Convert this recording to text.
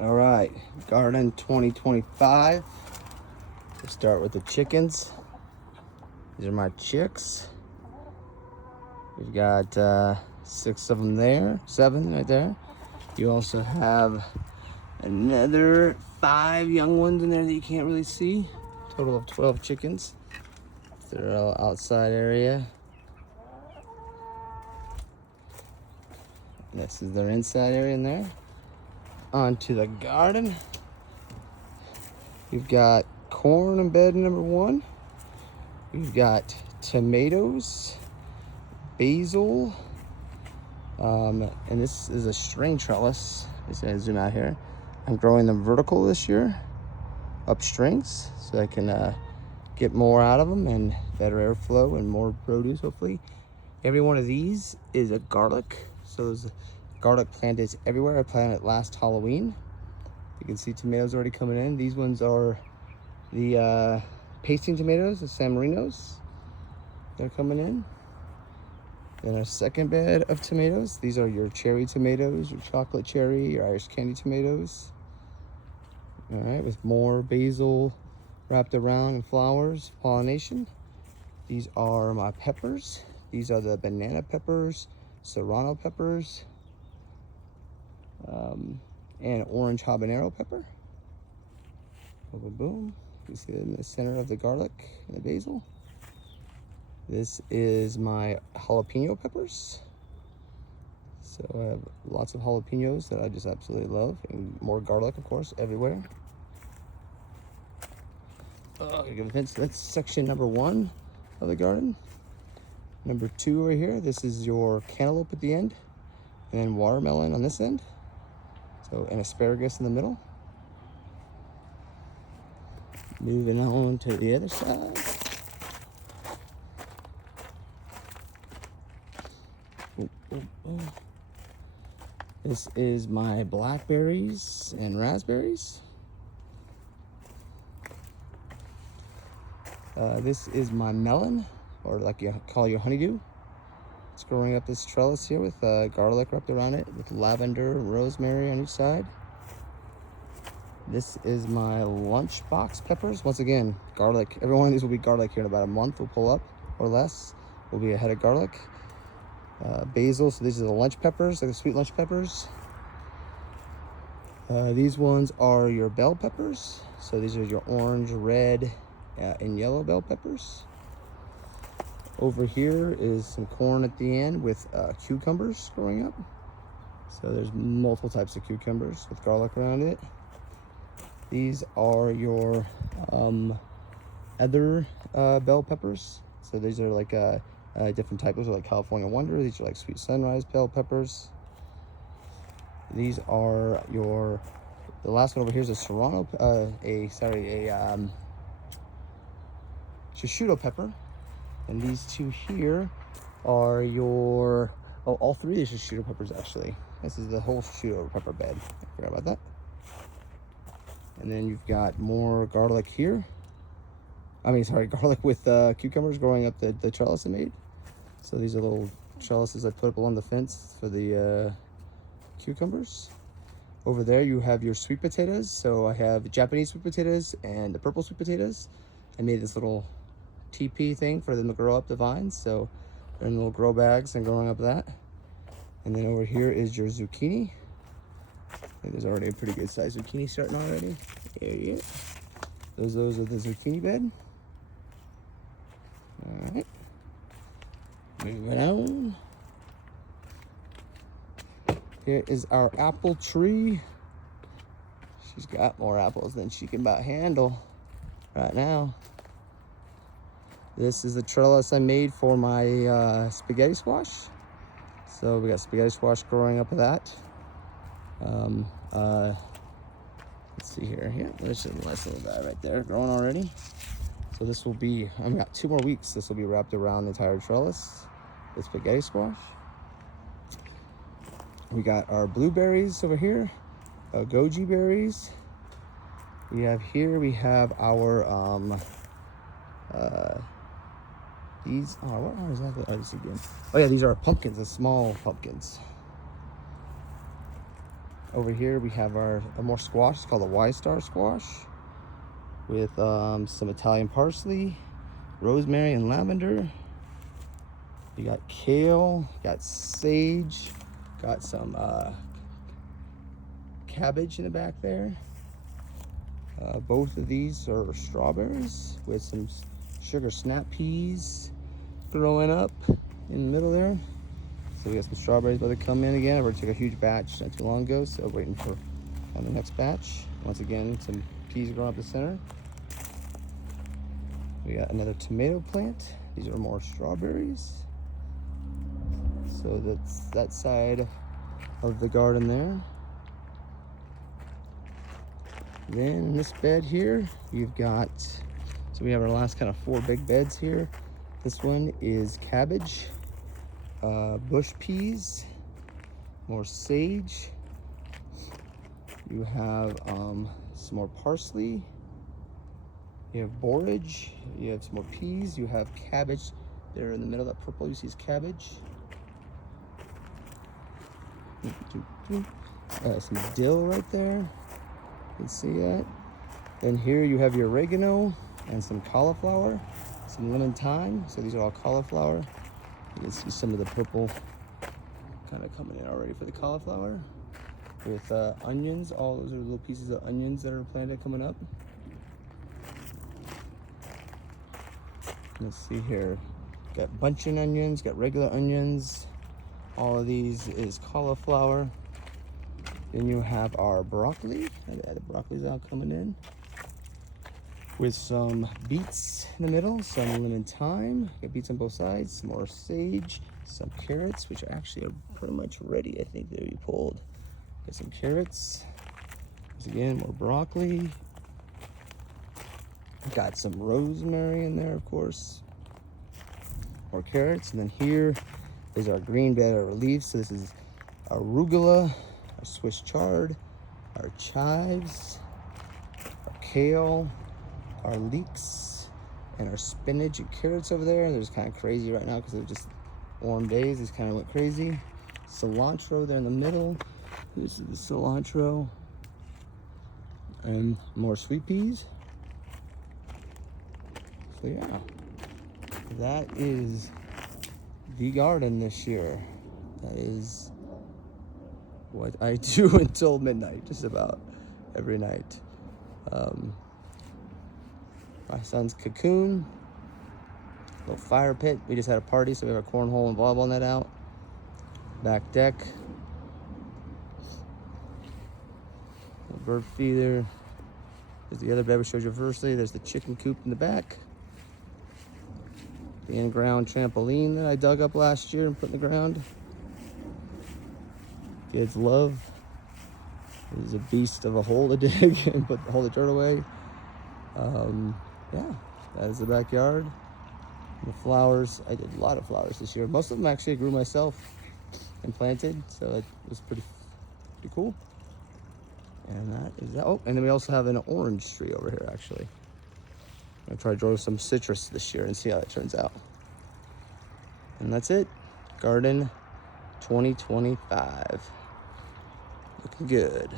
All right, garden 2025. Let's start with the chickens. These are my chicks. We've got 6 of them there, 7 right there. You also have another 5 young ones in there that you can't really see. Total of 12 chickens. They're all outside area. This is their inside area in there. Onto the garden. We've got corn in bed number 1. We've got tomatoes, basil, and this is a string trellis. Just gonna zoom out here. I'm growing them vertical this year, up strings, so I can get more out of them and better airflow and more produce, hopefully. Every one of these is a garlic, so there's garlic planted everywhere. I planted it last Halloween. You can see tomatoes already coming in. These ones are the pasting tomatoes, the San Marinos. They're coming in. Then a second bed of tomatoes. These are your cherry tomatoes, your chocolate cherry, your Irish candy tomatoes. All right, with more basil wrapped around and flowers, pollination. These are my peppers. These are the banana peppers, serrano peppers, and orange habanero pepper. Boom, boom, boom. You see it in the center of the garlic and the basil. This is my jalapeno peppers. So I have lots of jalapenos that I just absolutely love, and more garlic, of course, everywhere. That's section number 1 of the garden. Number 2 right here, this is your cantaloupe at the end, and then watermelon on this end. So, and asparagus in the middle. Moving on to the other side. This is my blackberries and raspberries. This is my melon, or like you call your honeydew. It's growing up this trellis here with garlic wrapped around it, with lavender and rosemary on each side. This is my lunchbox peppers. Once again, garlic. Every one of these will be garlic here in about a month. We'll pull up, or less. Will be a head of garlic. Basil, so these are the lunch peppers, like the sweet lunch peppers. These ones are your bell peppers. So these are your orange, red, and yellow bell peppers. Over here is some corn at the end with cucumbers growing up. So there's multiple types of cucumbers with garlic around it. These are your other bell peppers. So these are like different types. Those are like California Wonder. These are like sweet sunrise bell peppers. These are your, the last one over here is a serrano, prosciutto pepper. And these 2 here are your, all 3 of these are prosciutto peppers actually. This is the whole prosciutto pepper bed. I forgot about that. And then you've got more garlic here. Garlic with cucumbers growing up the trellis I made. So these are little trellises I put up along the fence for the cucumbers. Over there you have your sweet potatoes. So I have Japanese sweet potatoes and the purple sweet potatoes. I made this little TP thing for them to grow up the vines. So they're in little grow bags and growing up that. And then over here is your zucchini. I think there's already a pretty good sized zucchini starting already. Yeah. Those are the zucchini bed. All right. Moving on. Here is our apple tree. She's got more apples than she can about handle right now. This is the trellis I made for my spaghetti squash. So we got spaghetti squash growing up with that. Let's see here. Yeah, there's a nice little guy right there growing already. So this will be, I've got 2 more weeks. This will be wrapped around the entire trellis, the spaghetti squash. We got our blueberries over here, goji berries. We have our these, what exactly are these again? Oh yeah, these are pumpkins, the small pumpkins. Over here we have a more squash. It's called a Y-Star squash with some Italian parsley, rosemary, and lavender. You got kale, got sage, got some cabbage in the back there. Both of these are strawberries with some sugar snap peas growing up in the middle there. So we got some strawberries about to come in again. I already took a huge batch not too long ago, so waiting for on the next batch. Once again, some peas growing up the center. We got another tomato plant. These are more strawberries. So that's that side of the garden there. Then in this bed here, you've got, so we have our last kind of 4 big beds here. This one is cabbage, bush peas, more sage. You have some more parsley. You have borage. You have some more peas. You have cabbage there in the middle. That purple you see is cabbage. Some dill right there. You can see that. Then here you have your oregano and some cauliflower, some lemon thyme. So these are all cauliflower. You can see some of the purple kind of coming in already for the cauliflower. With onions, all those are little pieces of onions that are planted coming up. Let's see here. Got bunching onions, got regular onions. All of these is cauliflower. Then you have our broccoli. The broccoli's all coming in. With some beets in the middle, some lemon thyme. Got beets on both sides, some more sage, some carrots, which actually are pretty much ready. I think they'll be pulled. Got some carrots. Once again, more broccoli. Got some rosemary in there, of course. More carrots. And then here is our green bed of leaves. So this is arugula, our Swiss chard, our chives, our kale, our leeks, and our spinach and carrots over there. They're just kind of crazy right now because they're just warm days. These kind of went crazy. Cilantro there in the middle. This is the cilantro. And more sweet peas. So yeah, that is the garden this year. That is what I do until midnight, just about every night. My son's cocoon, little fire pit. We just had a party, so we have our cornhole and volleyball net out. Back deck. A bird feeder. There's the other bed we showed you firstly. There's the chicken coop in the back. The in-ground trampoline that I dug up last year and put in the ground. Kids love. It is a beast of a hole to dig and put all the dirt away. Yeah, that is the backyard. And the flowers, I did a lot of flowers this year. Most of them actually I grew myself and planted, so that was pretty cool. And that is that. Oh, and then we also have an orange tree over here, actually. I'm gonna try to grow some citrus this year and see how that turns out. And that's it. Garden 2025. Looking good.